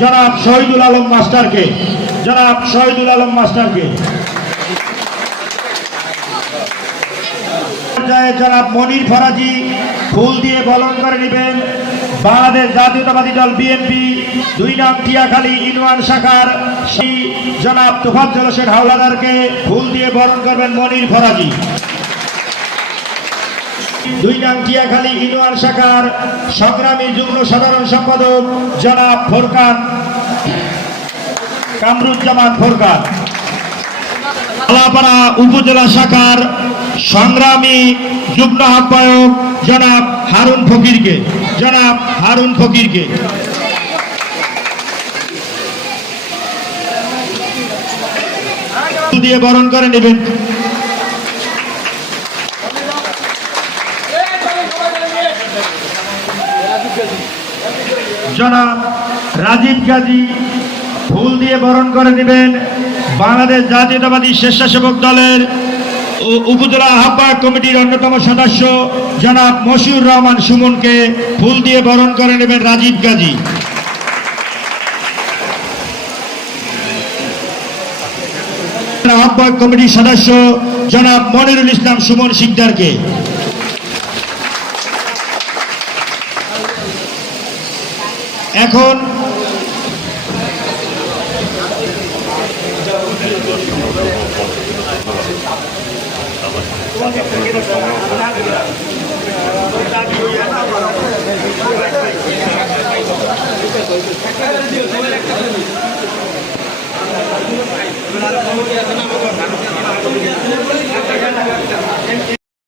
জনাব শহীদুল আলম মাস্টারকে, জনাব শহীদুল আলম মাস্টারকে, জনাব মনির ফরাজি ফুল দিয়ে বরণ করে নেবেন বাংলাদেশ জাতীয়তাবাদী দল বিএনপি ২ নং টিয়াখালী ইউনিয়ন শাখার জনাব তোফাজ্জল হোসেন হাওলাদারকে ফুল দিয়ে বরণ করবেন মনির ফরাজি। ২ নং টিয়াখালী ইউনিয়ন শাখার সংগ্রামী যুগ্ম সাধারণ সম্পাদক জনাব ফোরকান কামরুজ্জামান ফোরকান। কলাপাড়া উপজেলা শাখার সংগ্রামী যুগ্ম আহ্বায়ক জনাব হারুন ফকিরকে, জনাব হারুন ফকিরকে। দিয়ে বরণ করে নেবেন জনাব রাজীব গাজী ফুল দিয়ে বরণ করে নেবেন বাংলাদেশ জাতীয়তাবাদী স্বেচ্ছাসেবক দলের উপজেলা আহ্বায়ক কমিটির অন্যতম সদস্য জনাব মশিউর রহমান সুমনকে ফুল দিয়ে বরণ করে নেবেন রাজীব গাজী। আহ্বায়ক কমিটির সদস্য জনাব মনিরুল ইসলাম সুমন শিকদারকে। এখন